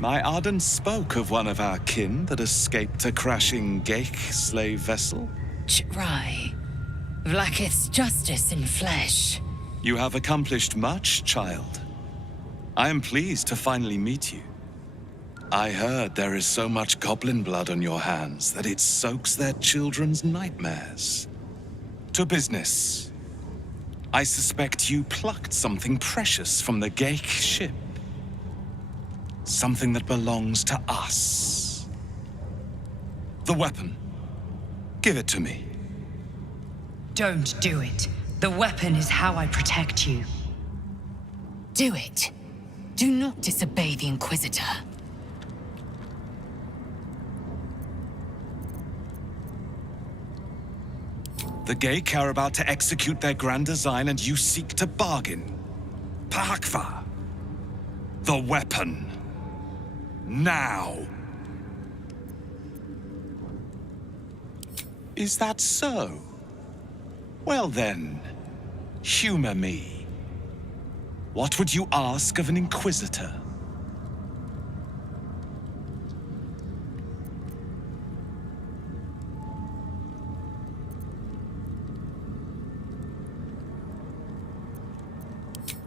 My Arden spoke of one of our kin that escaped a crashing Geik slave vessel. Pt.30. Vlaakith's justice in flesh. You have accomplished much, child. I am pleased to finally meet you. I heard there is so much goblin blood on your hands that it soaks their children's nightmares. To business. I suspect you plucked something precious from the Geik ship. Something that belongs to us. The weapon. Give it to me. Don't do it. The weapon is how I protect you. Do it. Do not disobey the Inquisitor. The Geik are about to execute their grand design and you seek to bargain. Pahakva. The weapon. Now. Is that so? Well then, humor me. What would you ask of an Inquisitor?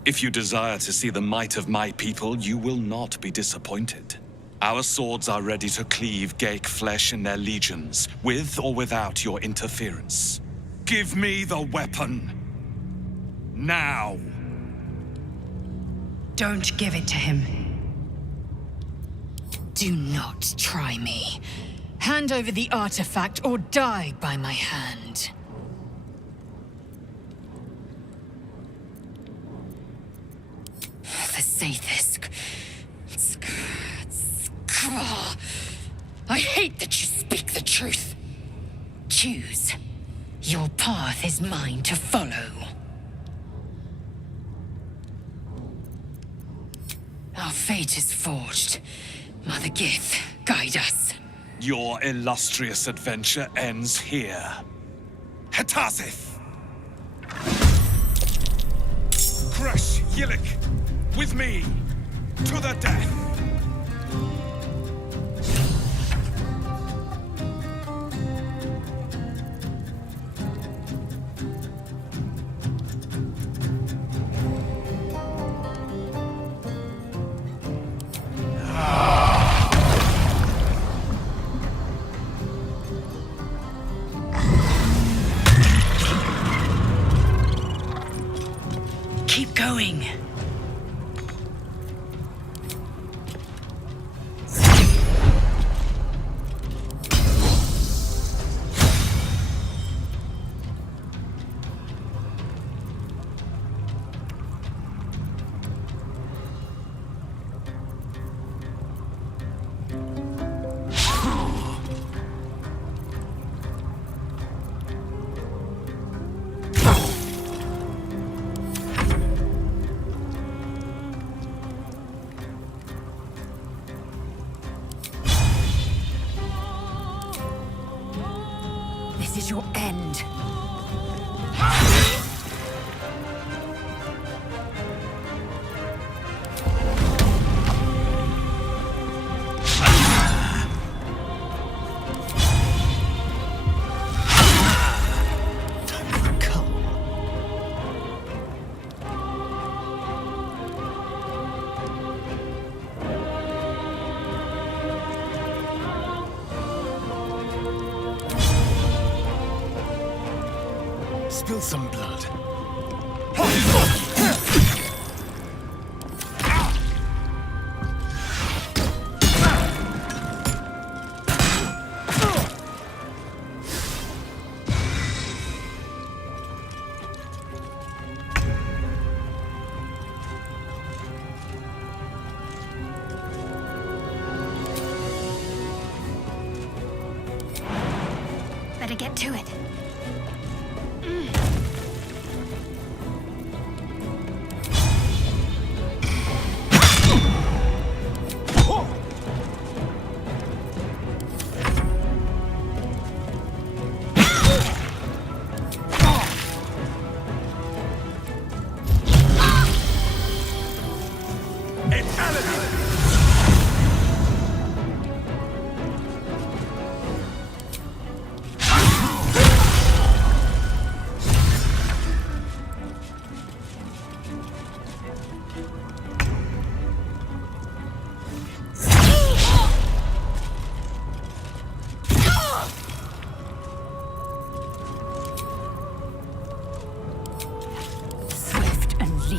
If you desire to see the might of my people, you will not be disappointed. Our swords are ready to cleave Geik flesh in their legions, with or without your interference. Give me the weapon. Now. Don't give it to him. Do not try me. Hand over the artifact or die by my hand. The Sathisk. I hate that you speak the truth. Choose. Your path is mine to follow. Our fate is forged. Mother Gith, guide us. Your illustrious adventure ends here. Hetazith! Crush Yillik! With me! To the death! Keep going. This is your end. Spill some blood. Better get to it.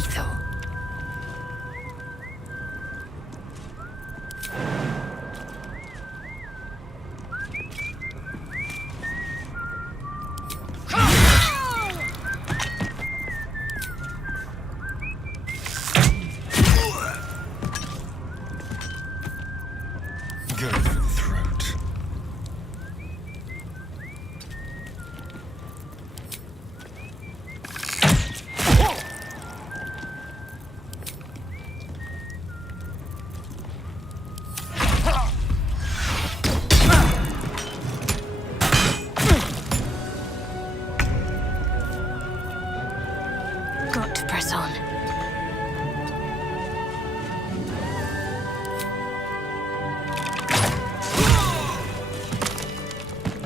lethal. Go for the throat. Got to press on.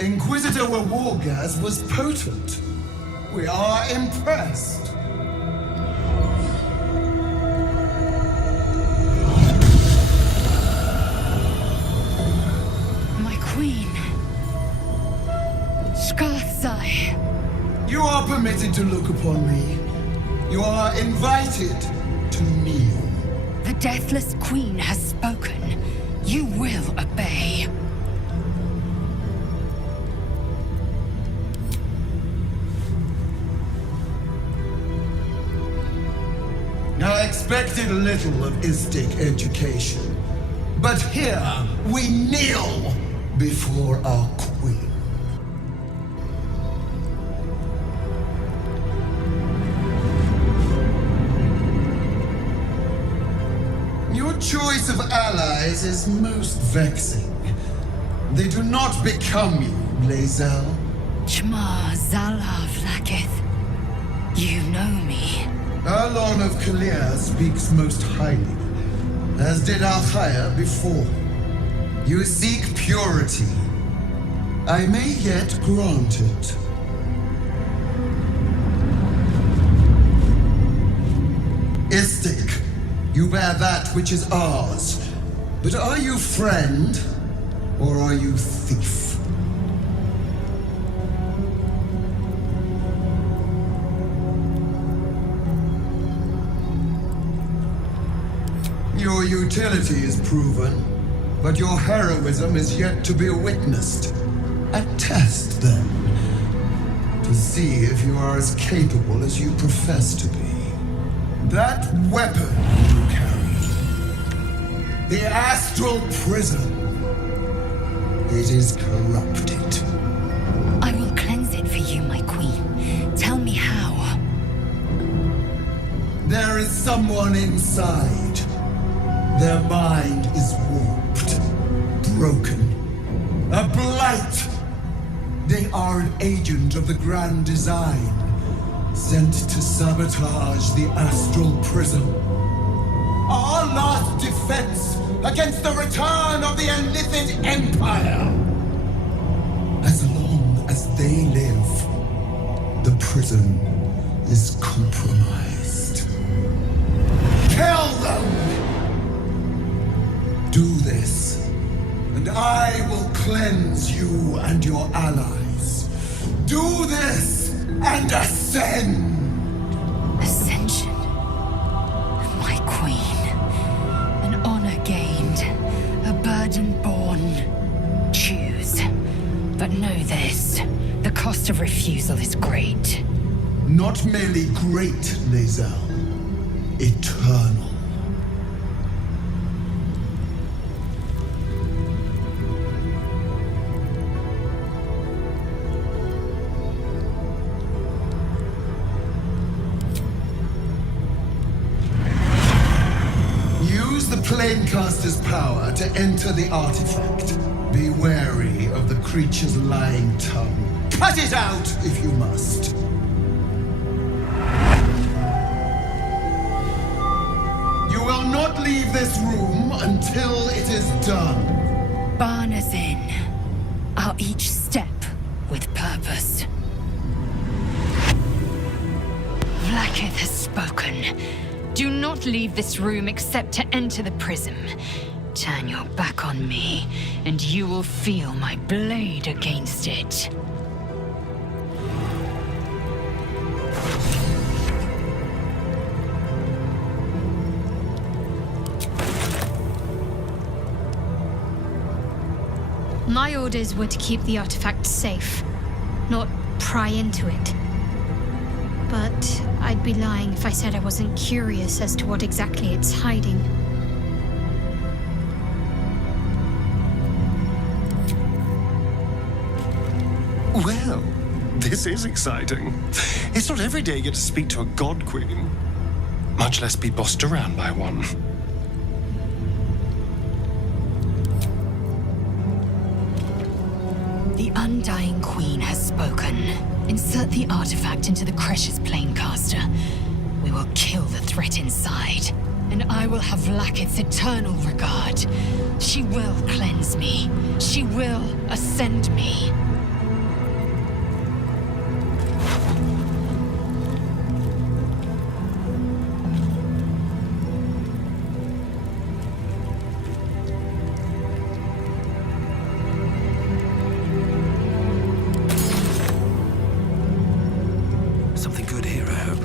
Inquisitor Wargas was potent. We are impressed. My queen. Skathzai. You are permitted to look upon me. You are invited to kneel. The Deathless Queen has spoken. You will obey. I expected little of Istic education, but here we kneel before our queen. Your choice of allies is most vexing. They do not become you, Lae'zel. Chma Zala Vlakith. You know me. Arlon of Kalir speaks most highly, as did Alchaya before. You seek purity. I may yet grant it. Istic, you bear that which is ours. But are you friend, or are you thief? Your utility is proven, but your heroism is yet to be witnessed. Attest, then, to see if you are as capable as you profess to be. That weapon you carry, the astral prism, it is corrupted. I will cleanse it for you, my queen. Tell me how. There is someone inside. Their mind is warped, broken, a blight. They are an agent of the Grand Design, sent to sabotage the astral prism. Our last defense against the return of the Enlithid Empire. As long as they live, the prism is compromised. Kill them! Do this, and I will cleanse you and your allies. Do this, and ascend! Ascension. My queen. An honor gained. A burden borne. Choose. But know this. The cost of refusal is great. Not merely great, Lae'zel. Eternal. Use the Planecaster's power to enter the artifact. Be wary of the creature's lying tongue. Cut it out if you must. You will not leave this room until it is done. Barna's in. Our each step with purpose. Vlakith has spoken. Do not leave this room except to enter the prism. Turn your back on me, and you will feel my blade against it. My orders were to keep the artifact safe, not pry into it. But I'd be lying if I said I wasn't curious as to what exactly it's hiding. Well, this is exciting. It's not every day you get to speak to a god queen, much less be bossed around by one. The Undying Queen has spoken. Insert the artifact into the Cresh's Planecaster. We will kill the threat inside, and I will have Vlaakith's eternal regard. She will cleanse me. She will ascend me. Something good here, I hope.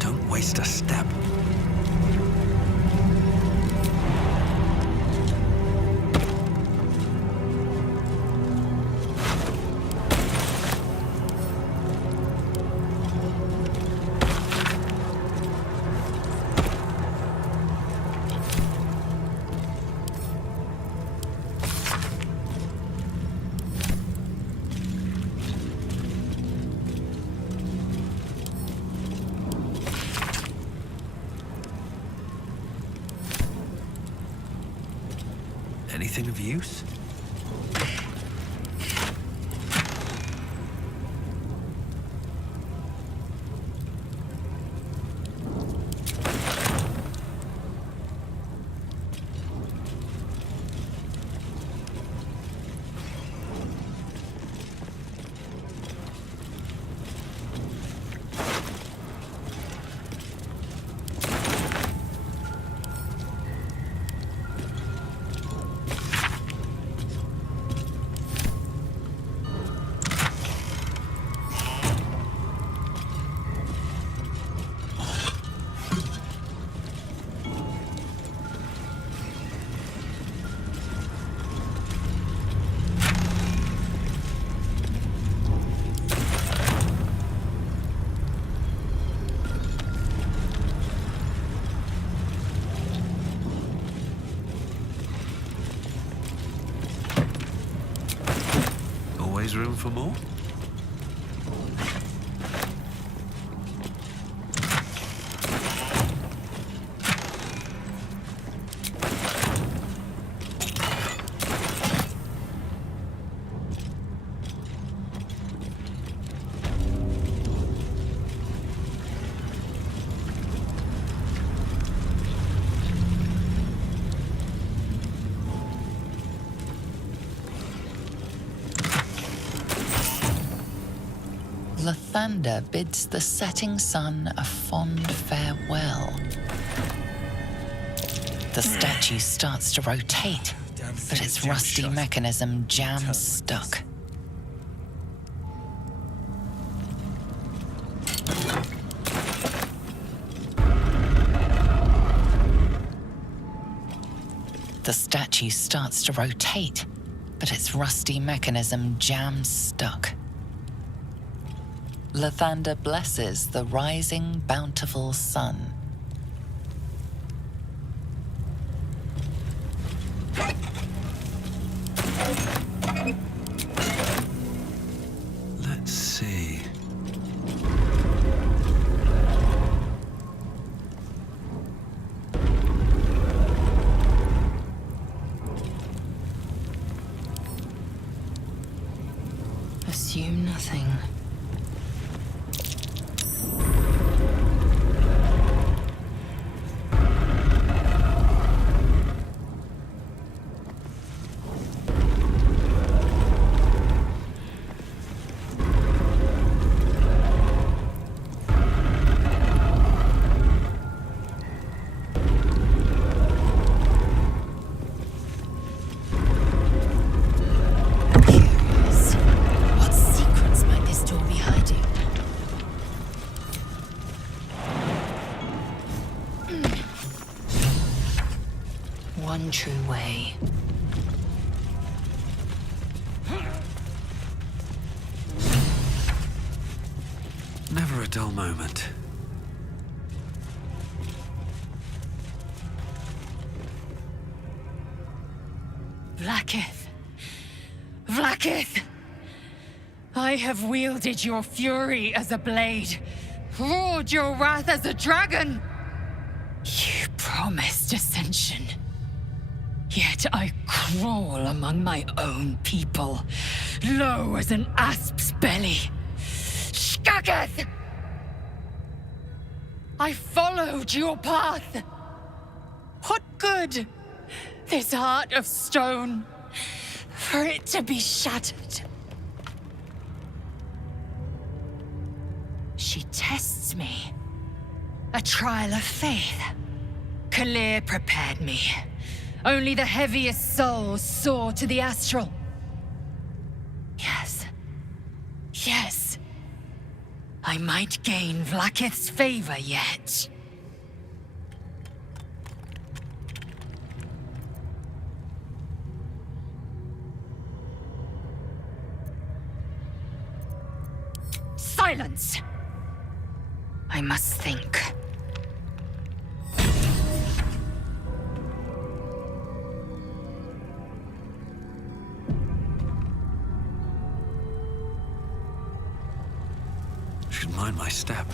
Don't waste a step. Anything of use? Always room for more? Lathander bids the setting sun a fond farewell. The statue starts to rotate, but its rusty mechanism jams stuck. The statue starts to rotate, but its rusty mechanism jams stuck. Lathander blesses the rising, bountiful sun. Let's see. Assume nothing. What secrets might this door a dull moment. Vlaakith! Vlaakith! I have wielded your fury as a blade, roared your wrath as a dragon! You promised ascension. Yet I crawl among my own people, low as an asp's belly. Shkaketh! I followed your path. What good? This heart of stone, for it to be shattered. She tests me. A trial of faith. Kalir prepared me. Only the heaviest souls soar to the astral. Yes. Yes. I might gain Vlaakith's favor yet. Silence! I must think. Should mind my step.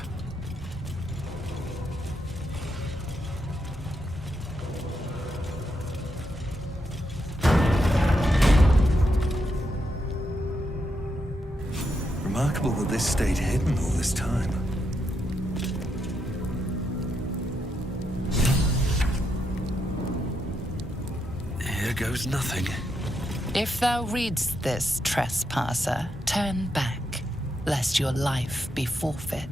Remarkable that this stayed hidden all this time. Here goes nothing. If thou readst this, trespasser, turn back, lest your life be forfeit.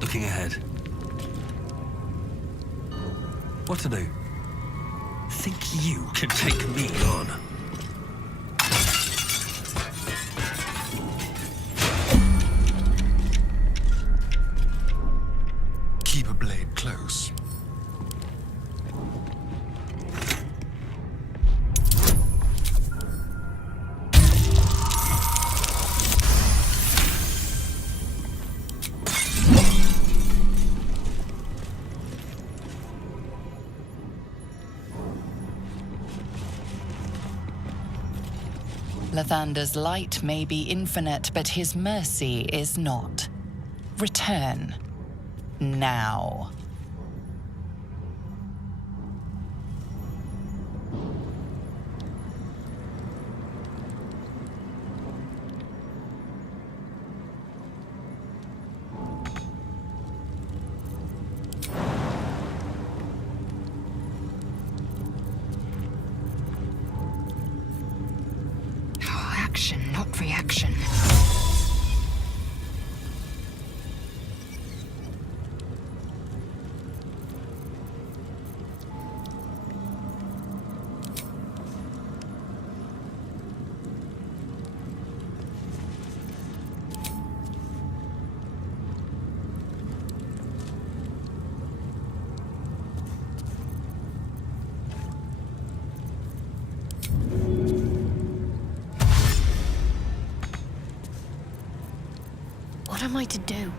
Looking ahead. What to do? Think you can take me on? Keep a blade close. Lathander's light may be infinite, but his mercy is not. Return. Now. Action, not reaction. What am I to do?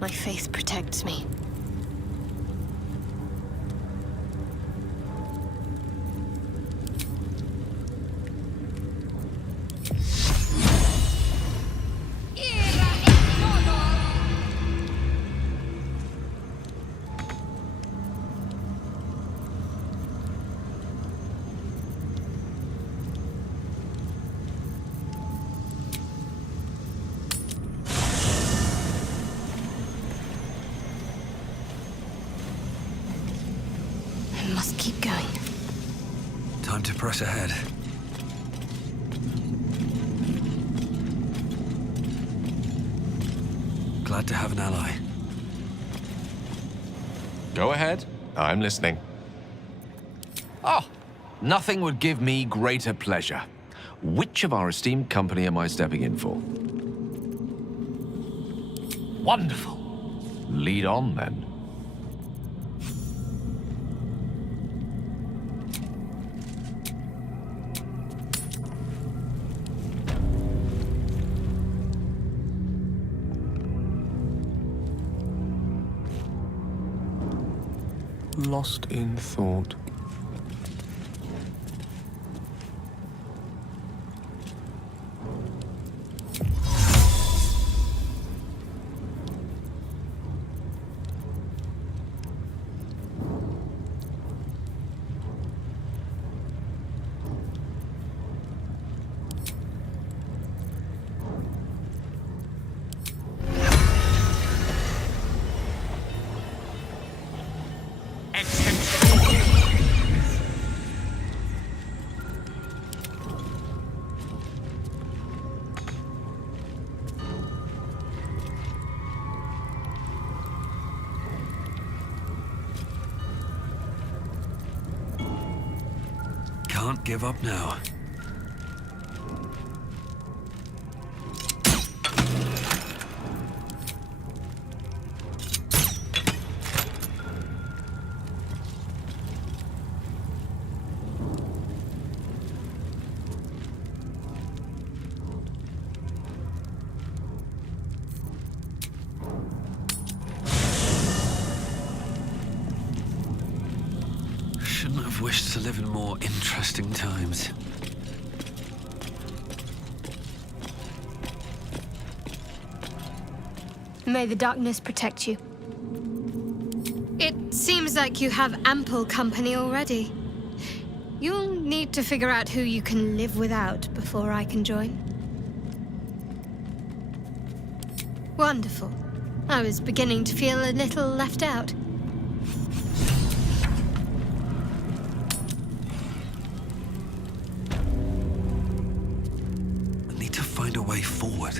My faith protects me. I must keep going. Time to press ahead. Glad to have an ally. Go ahead. I'm listening. Oh, nothing would give me greater pleasure. Which of our esteemed company am I stepping in for? Wonderful. Lead on, then. Lost in thought. Can't give up now. Shouldn't have wished to live in more interesting times. May the darkness protect you. It seems like you have ample company already. You'll need to figure out who you can live without before I can join. Wonderful. I was beginning to feel a little left out. I need to find a way forward.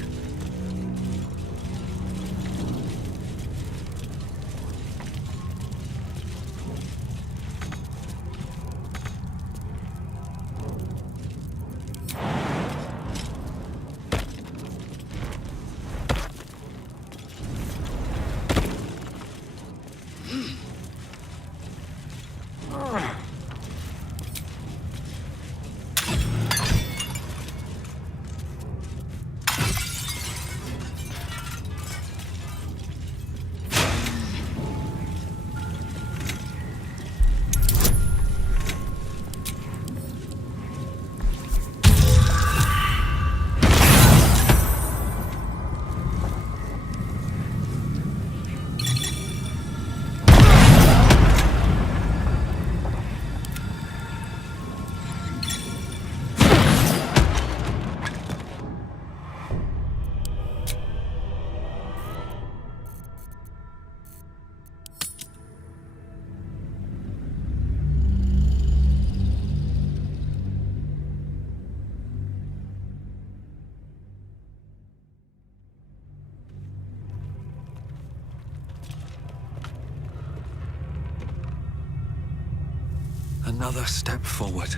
Another step forward.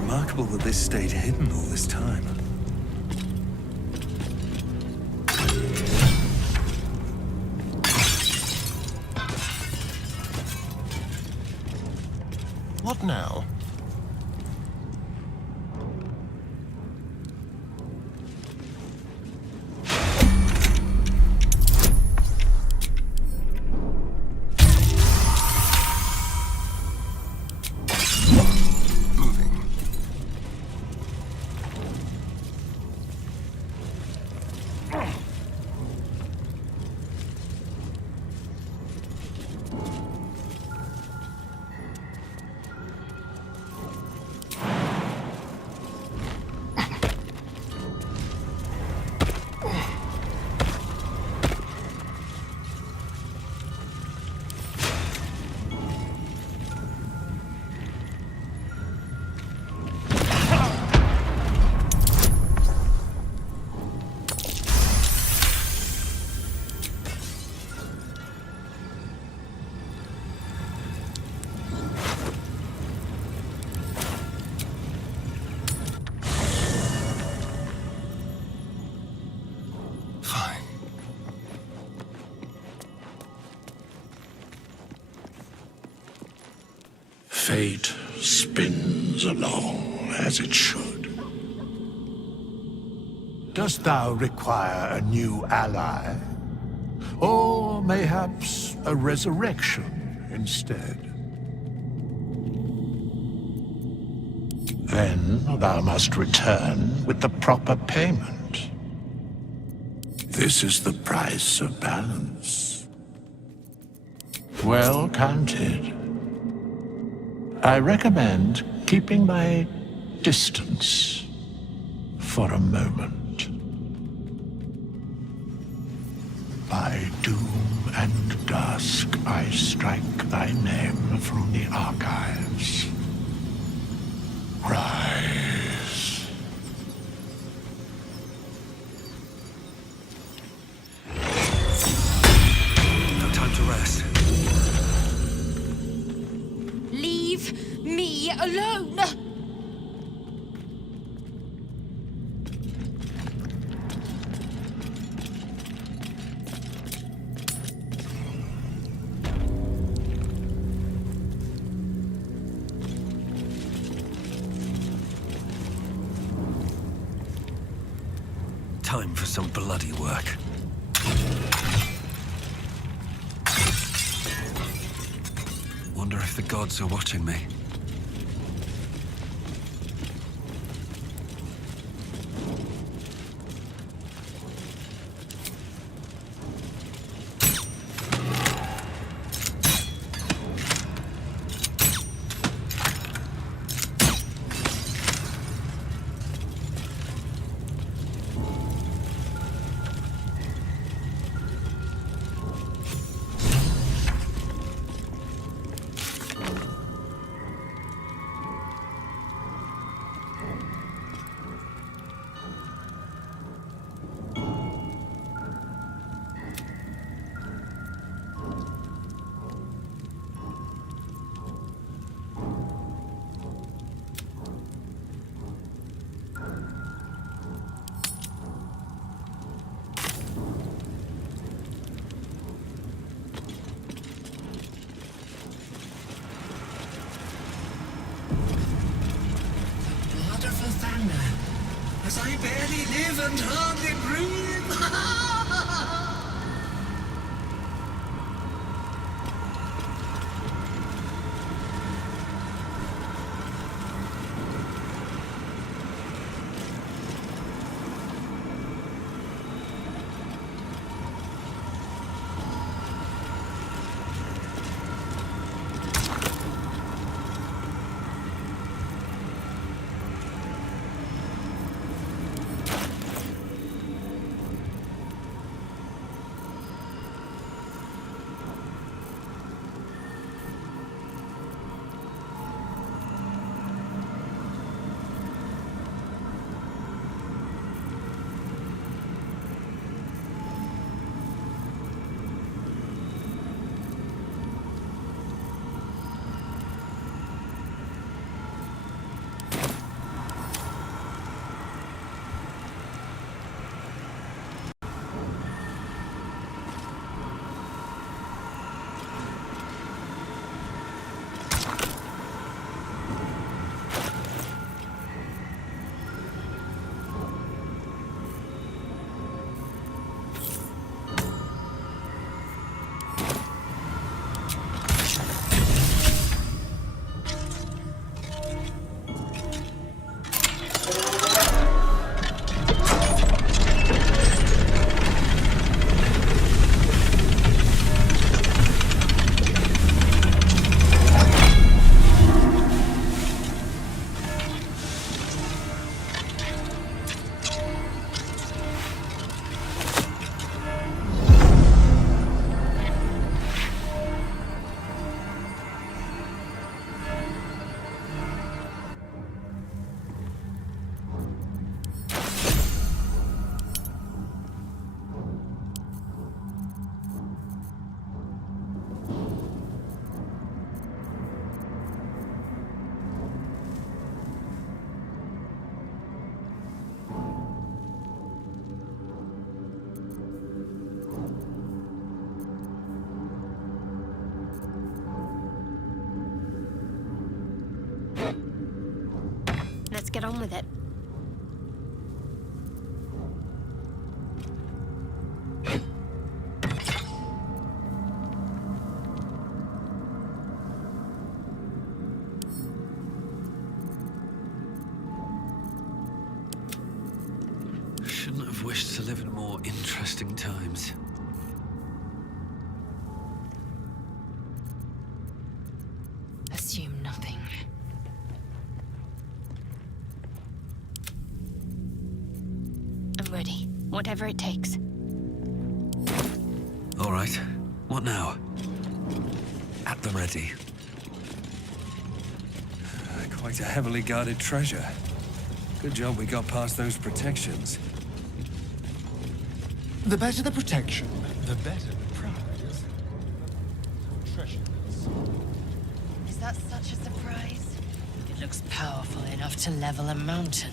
Remarkable that this stayed hidden all this time. What now? Moving. Fine. Fate spins along as it should. Dost thou require a new ally? Or mayhaps a resurrection instead? Then thou must return with the proper payment. This is the price of balance. Well counted. I recommend keeping thy distance for a moment. By doom and dusk I strike thy name from the archives. Rise. No time to rest. Leave me alone! Time for some bloody work. Wonder if the gods are watching me. As I barely live and hardly breathe. let's get on with it. Shouldn't have wished to live in more interesting times. Assume nothing. I'm ready. Whatever it takes. All right. What now? At the ready. Quite a heavily guarded treasure. Good job we got past those protections. The better the protection, the better the prize. Treasure. Is that such a surprise? It looks powerful enough to level a mountain.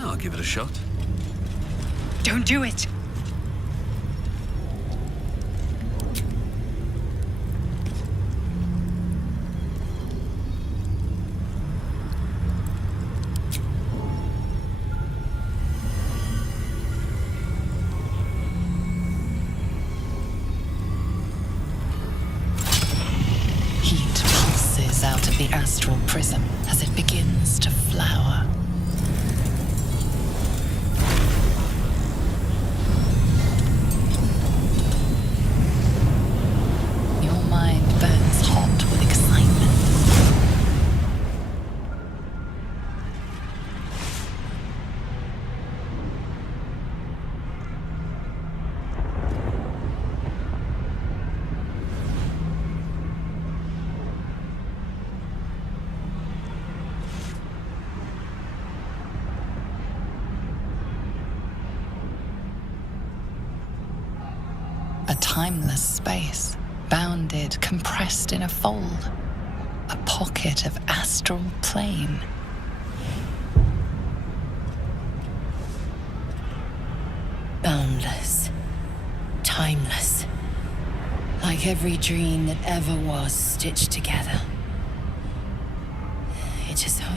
I'll give it a shot. Don't do it! Heat pulses out of the astral prism as it begins to flower. Your mind burns hot with excitement. A timeless space, bounded, compressed in a fold. A pocket of astral plane. Boundless. Timeless. Like every dream that ever was stitched together. It is home.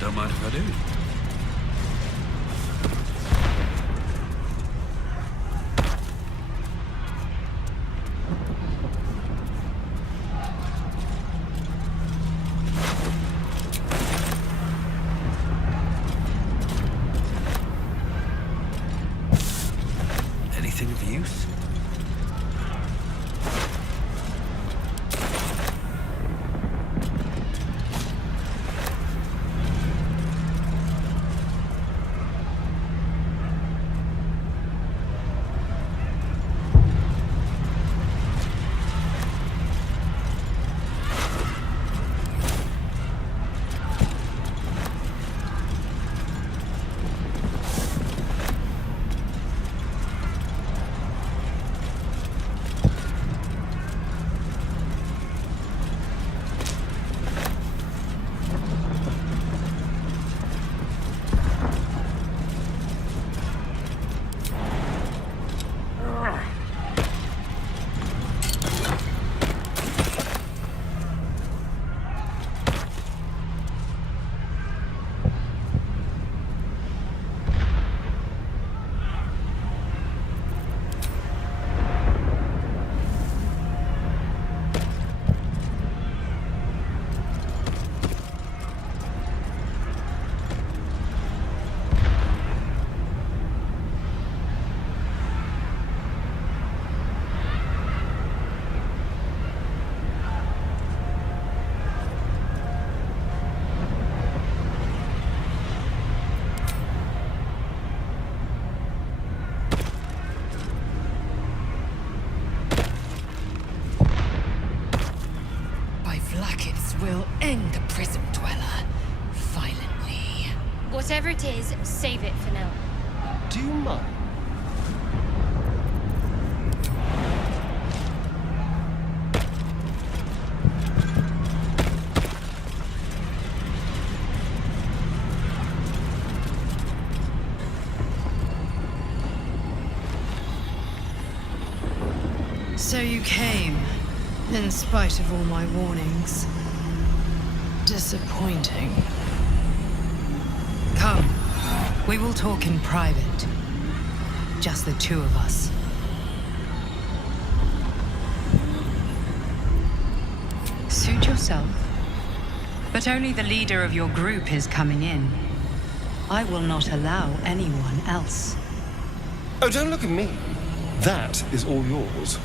Don't mind if I do. Anything of use? Whatever it is, save it for now. Do you mind? So you came, in spite of all my warnings. Disappointing. Come, we will talk in private. Just the two of us. Suit yourself. But only the leader of your group is coming in. I will not allow anyone else. Oh, don't look at me. That is all yours.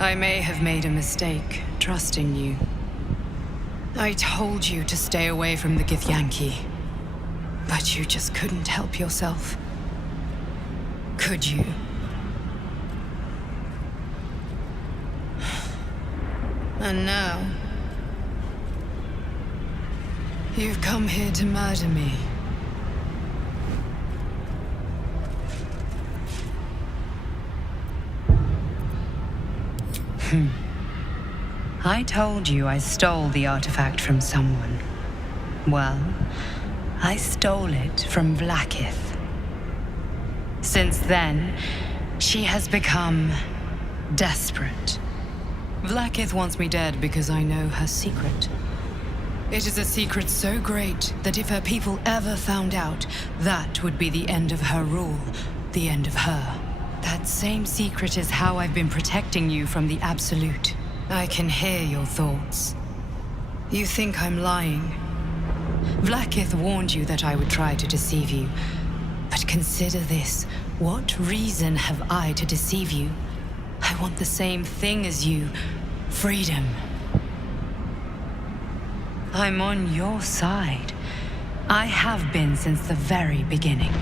I may have made a mistake, trusting you. I told you to stay away from the Githyanki. But you just couldn't help yourself. Could you? And now... you've come here to murder me. I told you I stole the artifact from someone. Well, I stole it from Vlaakith. Since then, she has become desperate. Vlaakith wants me dead because I know her secret. It is a secret so great that if her people ever found out, that would be the end of her rule, the end of her. That same secret is how I've been protecting you from the Absolute. I can hear your thoughts. You think I'm lying. Vlaakith warned you that I would try to deceive you. But consider this. What reason have I to deceive you? I want the same thing as you. Freedom. I'm on your side. I have been since the very beginning.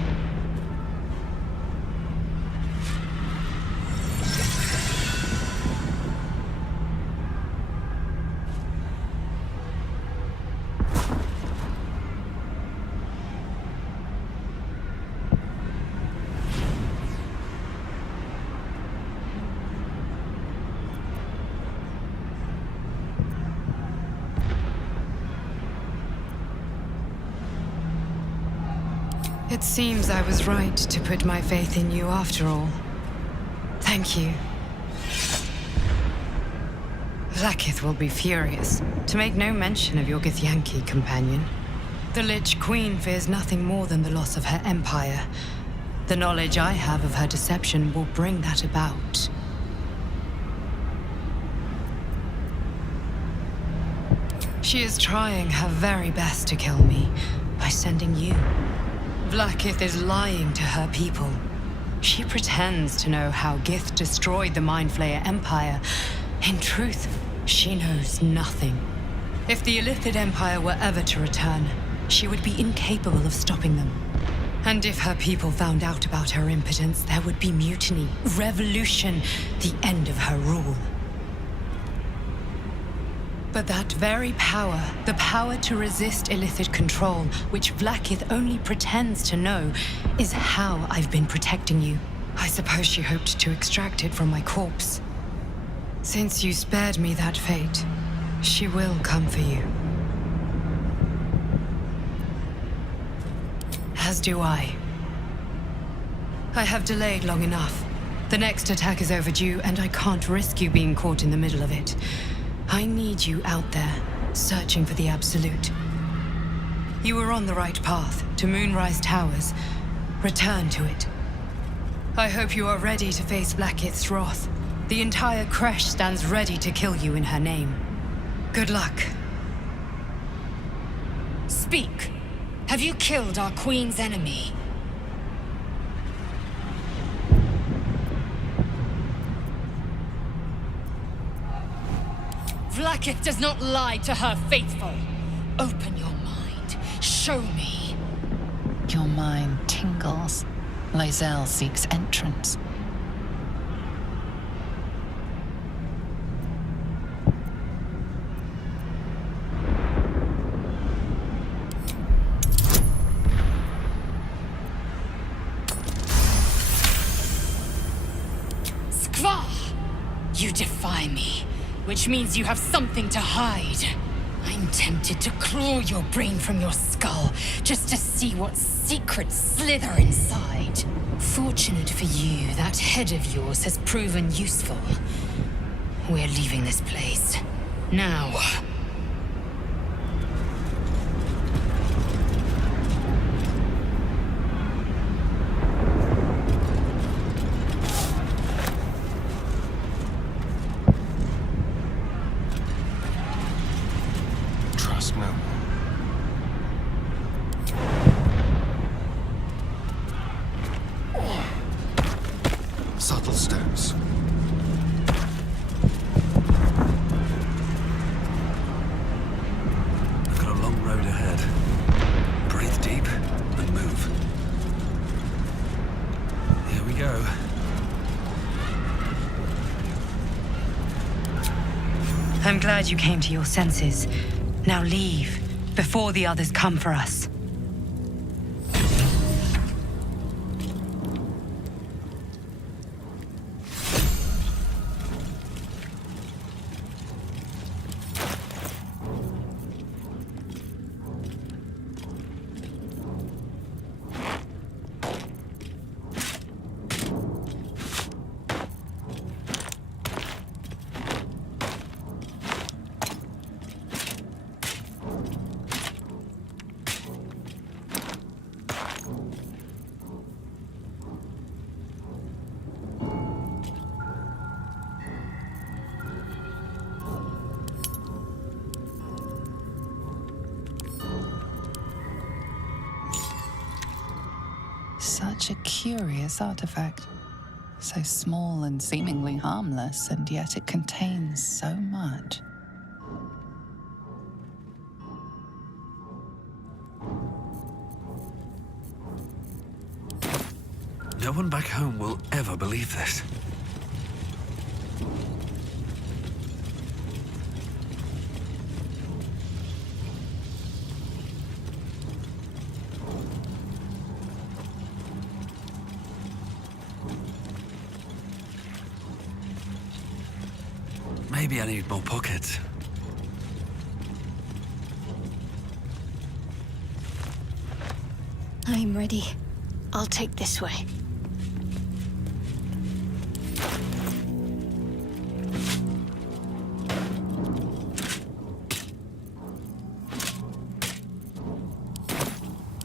It seems I was right to put my faith in you after all. Thank you. Vlaakith will be furious, to make no mention of your Githyanki companion. The Lich Queen fears nothing more than the loss of her empire. The knowledge I have of her deception will bring that about. She is trying her very best to kill me by sending you. Vlaakith is lying to her people. She pretends to know how Gith destroyed the Mind Flayer Empire. In truth, she knows nothing. If the Illithid Empire were ever to return, she would be incapable of stopping them. And if her people found out about her impotence, there would be mutiny, revolution, the end of her rule. But that very power, the power to resist Illithid control, which Vlaakith only pretends to know, is how I've been protecting you. I suppose she hoped to extract it from my corpse. Since you spared me that fate, she will come for you. As do I. I have delayed long enough. The next attack is overdue, and I can't risk you being caught in the middle of it. I need you out there, searching for the Absolute. You were on the right path, to Moonrise Towers. Return to it. I hope you are ready to face Vlaakith's wrath. The entire Kresh stands ready to kill you in her name. Good luck. Speak. Have you killed our Queen's enemy? Vlaakith does not lie to her faithful. Open your mind. Show me. Your mind tingles. Lae'zel seeks entrance. defy me, which means you have something to hide. I'm tempted to claw your brain from your skull, just to see what secrets slither inside. Fortunate for you, that head of yours has proven useful. We're leaving this place. Now. Trust no one. Subtle steps. I've got a long road ahead. Breathe deep and move. Here we go. I'm glad you came to your senses. Now leave, before the others come for us. Such a curious artifact. So small and seemingly harmless, and yet it contains so much. No one back home will ever believe this. Maybe I need more pockets. I'm ready. I'll take this way.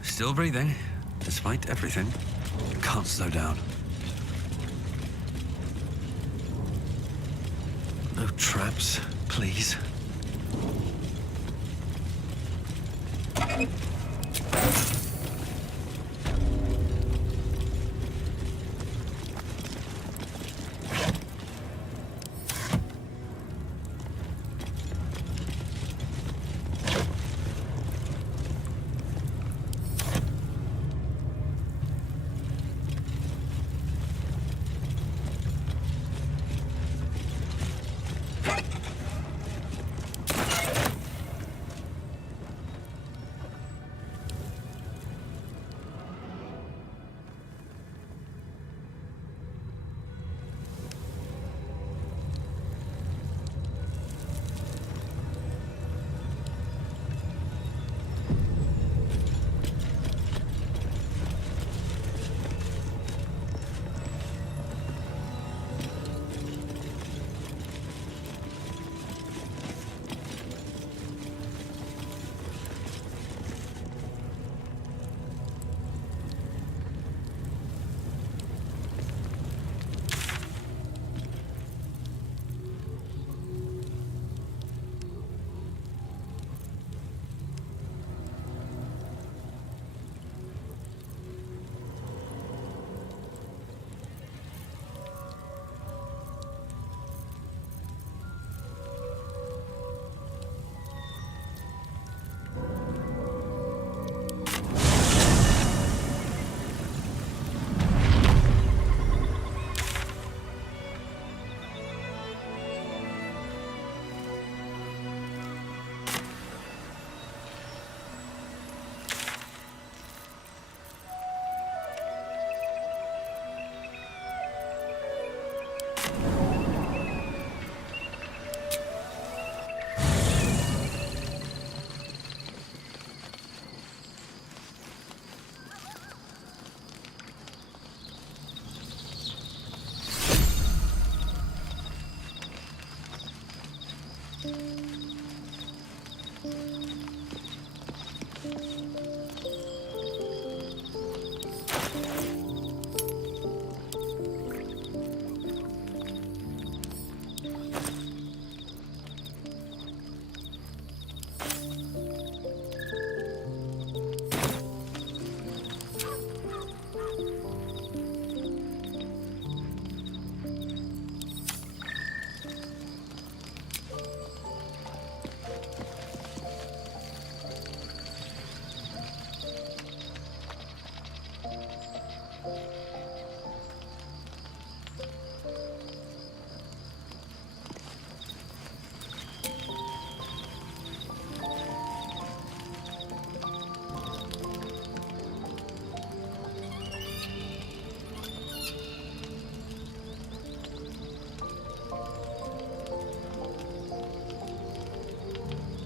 Still breathing, despite everything. Can't slow down. No traps, please.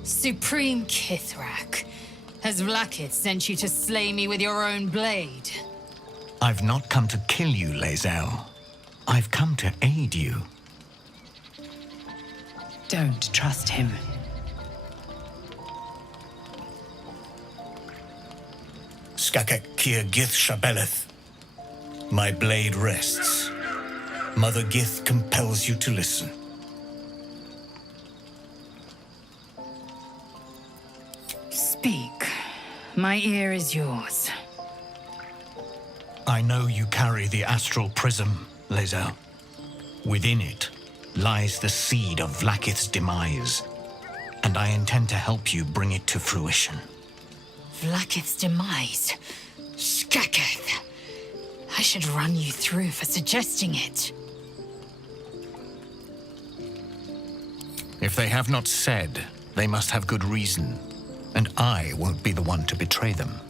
Supreme Kithrak, has Vlaakith sent you to slay me with your own blade? I've not come to kill you, Lae'zel. I've come to aid you. Don't trust him. Skakek Kir Gith Shabeleth. My blade rests. Mother Gith compels you to listen. Speak. My ear is yours. I know you carry the astral prism, Lae'zel. Within it lies the seed of Vlaakith's demise, and I intend to help you bring it to fruition. Vlaakith's demise? Skaketh! I should run you through for suggesting it. If they have not said, they must have good reason, and I won't be the one to betray them.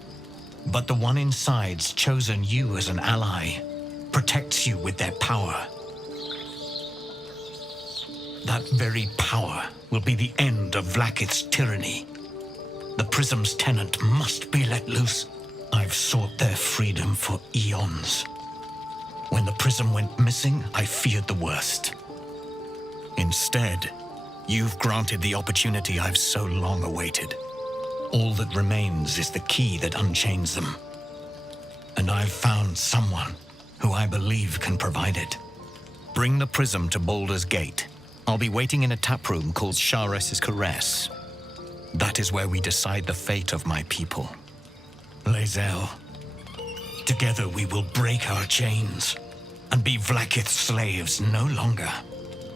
But the one inside's chosen you as an ally, protects you with their power. That very power will be the end of Vlaakith's tyranny. The prism's tenant must be let loose. I've sought their freedom for eons. When the prism went missing, I feared the worst. Instead, you've granted the opportunity I've so long awaited. All that remains is the key that unchains them. And I've found someone who I believe can provide it. Bring the prism to Baldur's Gate. I'll be waiting in a taproom called Shares's Caress. That is where we decide the fate of my people. Lae'zel, together we will break our chains and be Vlaakith's slaves no longer.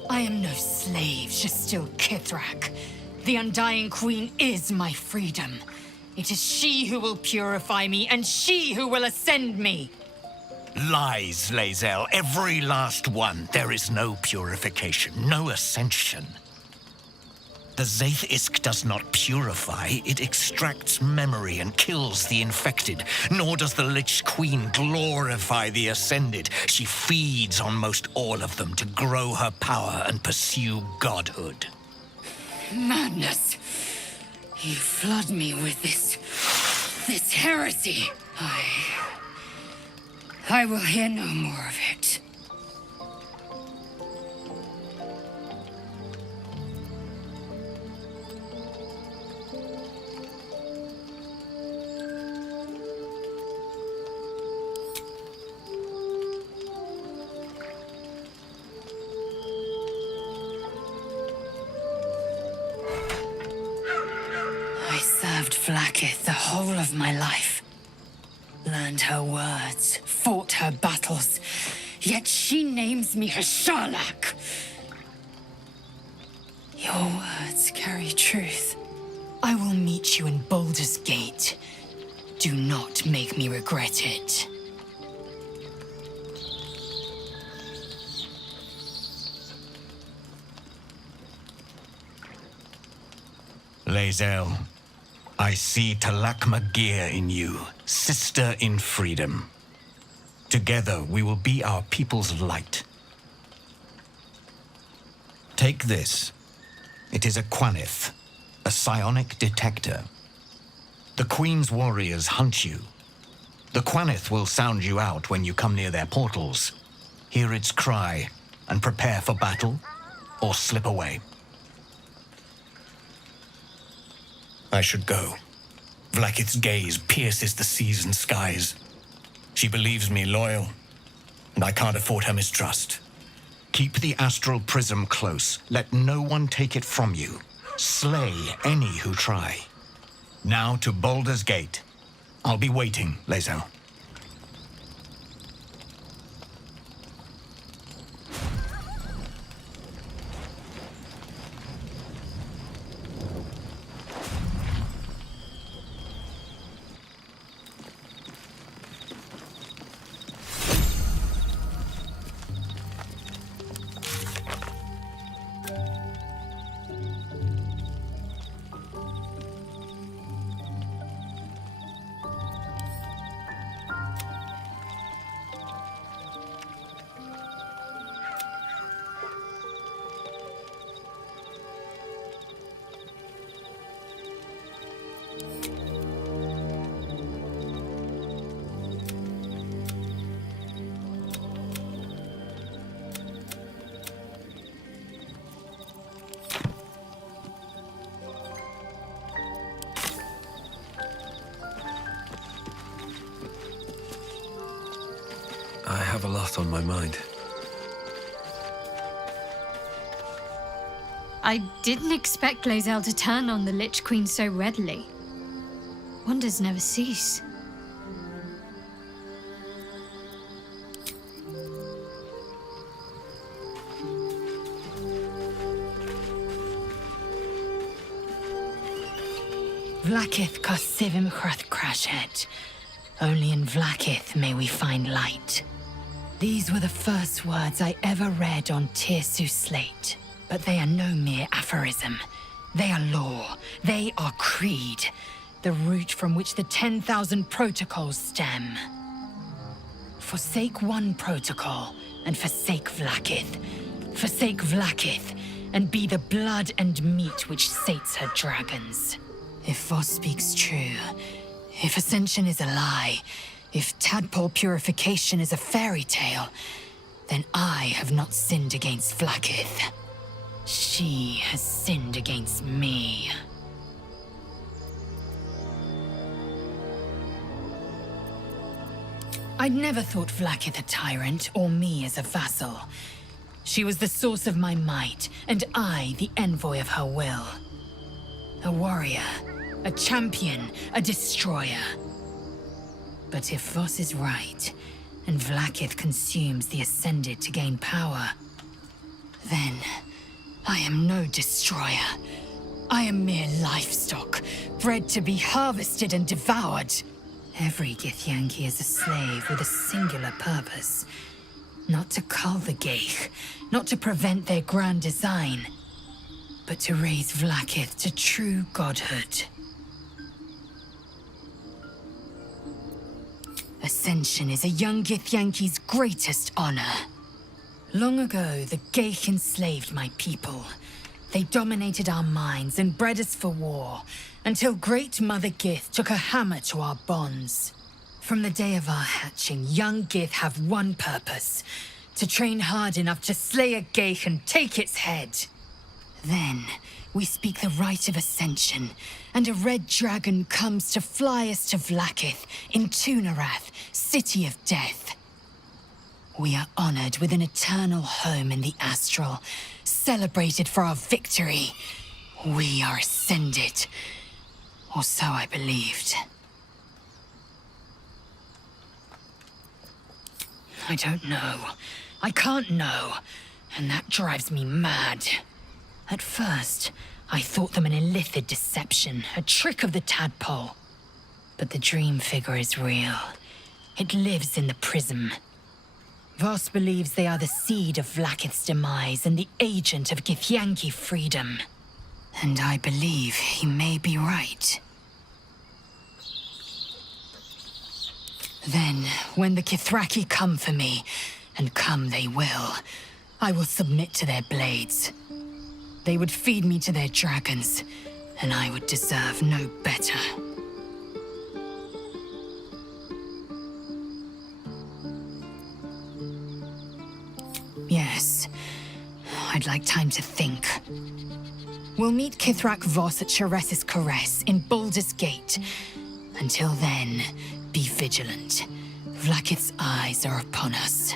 I am no slave, just still Kithrak. The Undying Queen is my freedom. It is she who will purify me, and she who will ascend me. Lies, Lae'zel, every last one. There is no purification, no ascension. The Zaith Isk does not purify, it extracts memory and kills the infected. Nor does the Lich Queen glorify the ascended. She feeds on most all of them to grow her power and pursue godhood. Madness! You flood me with this heresy. I will hear no more of it. I served Vlaakith the whole of my life. Learned her words, fought her battles, yet she names me her Sharlak. Your words carry truth. I will meet you in Baldur's Gate. Do not make me regret it. Lae'zel, I see Talak Magir in you, sister in freedom. Together we will be our people's light. Take this. It is a Quanith, a psionic detector. The Queen's warriors hunt you. The Quanith will sound you out when you come near their portals. Hear its cry and prepare for battle, or slip away. I should go. Vlakith's gaze pierces the seas and skies. She believes me loyal, and I can't afford her mistrust. Keep the astral prism close. Let no one take it from you. Slay any who try. Now to Baldur's Gate. I'll be waiting, Lae'zel. I have a lot on my mind. I didn't expect Lae'zel to turn on the Lich Queen so readily. Wonders never cease. Vlakith Kosivim Chrath Crashhead. Only in Vlakith may we find light. These were the first words I ever read on Tirsu's slate, but they are no mere aphorism. They are law. They are creed, the root from which the 10,000 protocols stem. Forsake one protocol, and forsake Vlakith. Forsake Vlakith, and be the blood and meat which sates her dragons. If Voss speaks true, if Ascension is a lie, if tadpole purification is a fairy tale, then I have not sinned against Vlakith. She has sinned against me. I'd never thought Vlakith a tyrant, or me as a vassal. She was the source of my might, and I the envoy of her will. A warrior, a champion, a destroyer. But if Voss is right, and Vlakith consumes the Ascended to gain power, then I am no destroyer. I am mere livestock, bred to be harvested and devoured. Every Githyanki is a slave with a singular purpose. Not to cull the Geich, not to prevent their grand design, but to raise Vlakith to true godhood. Ascension is a young Githyanki's greatest honor. Long ago, the Geich enslaved my people. They dominated our minds and bred us for war, until Great Mother Gith took a hammer to our bonds. From the day of our hatching, young Gith have one purpose: to train hard enough to slay a Geich and take its head. Then, we speak the rite of Ascension, and a red dragon comes to fly us to Vlakith in Tunarath, City of Death. We are honored with an eternal home in the Astral, celebrated for our victory. We are ascended, or so I believed. I don't know. I can't know, and that drives me mad. At first, I thought them an illithid deception, a trick of the tadpole. But the dream figure is real. It lives in the prism. Voss believes they are the seed of Vlakith's demise and the agent of Githyanki freedom. And I believe he may be right. Then, when the Kithraki come for me, and come they will, I will submit to their blades. They would feed me to their dragons, and I would deserve no better. Yes, I I'd like time to think. We'll meet Kithrak Voss at Chares's Caress in Baldur's Gate. Until then, be vigilant. Vlaakith's eyes are upon us.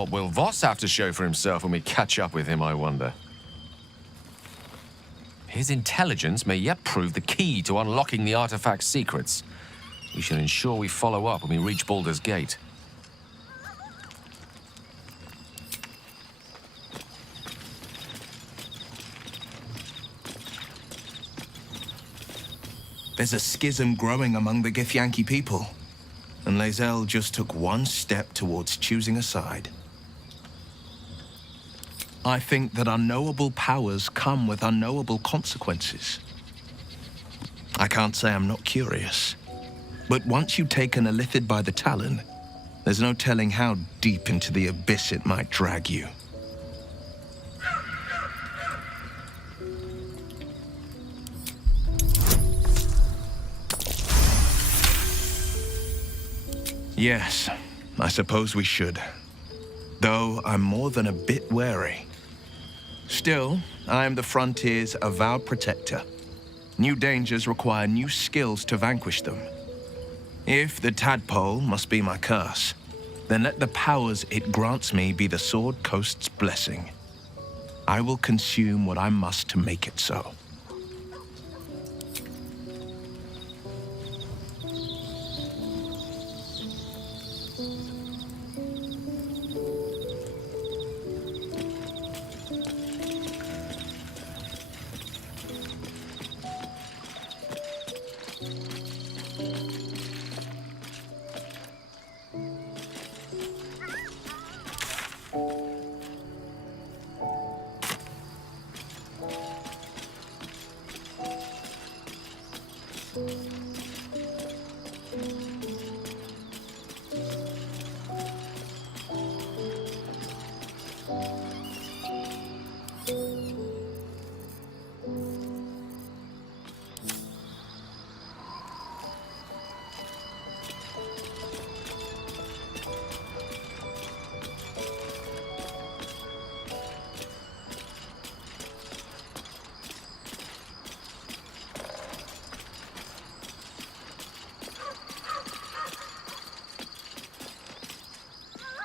What will Voss have to show for himself when we catch up with him, I wonder? His intelligence may yet prove the key to unlocking the artifact's secrets. We should ensure we follow up when we reach Baldur's Gate. There's a schism growing among the Githyanki people, and Lae'zel just took one step towards choosing a side. I think that unknowable powers come with unknowable consequences. I can't say I'm not curious, but once you take an illithid by the talon, there's no telling how deep into the abyss it might drag you. Yes, I suppose we should. Though I'm more than a bit wary. Still, I am the Frontier's avowed protector. New dangers require new skills to vanquish them. If the tadpole must be my curse, then let the powers it grants me be the Sword Coast's blessing. I will consume what I must to make it so.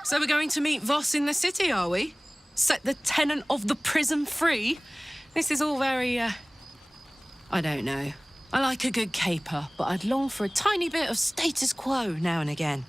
So we're going to meet Voss in the city, are we? Set the tenant of the prison free? This is all very, I don't know. I like a good caper, but I'd long for a tiny bit of status quo now and again.